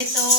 તો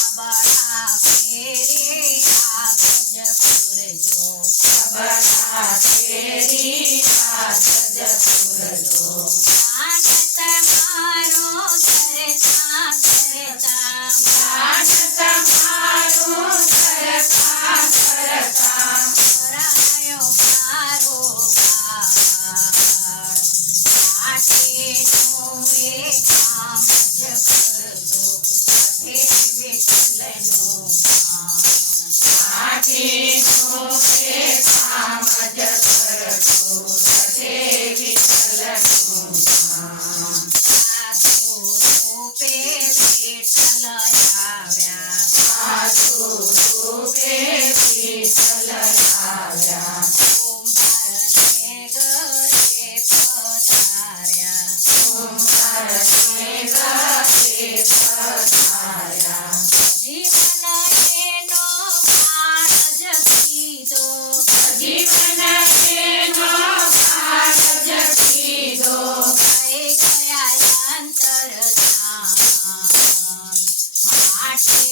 আবার ফেরে আজ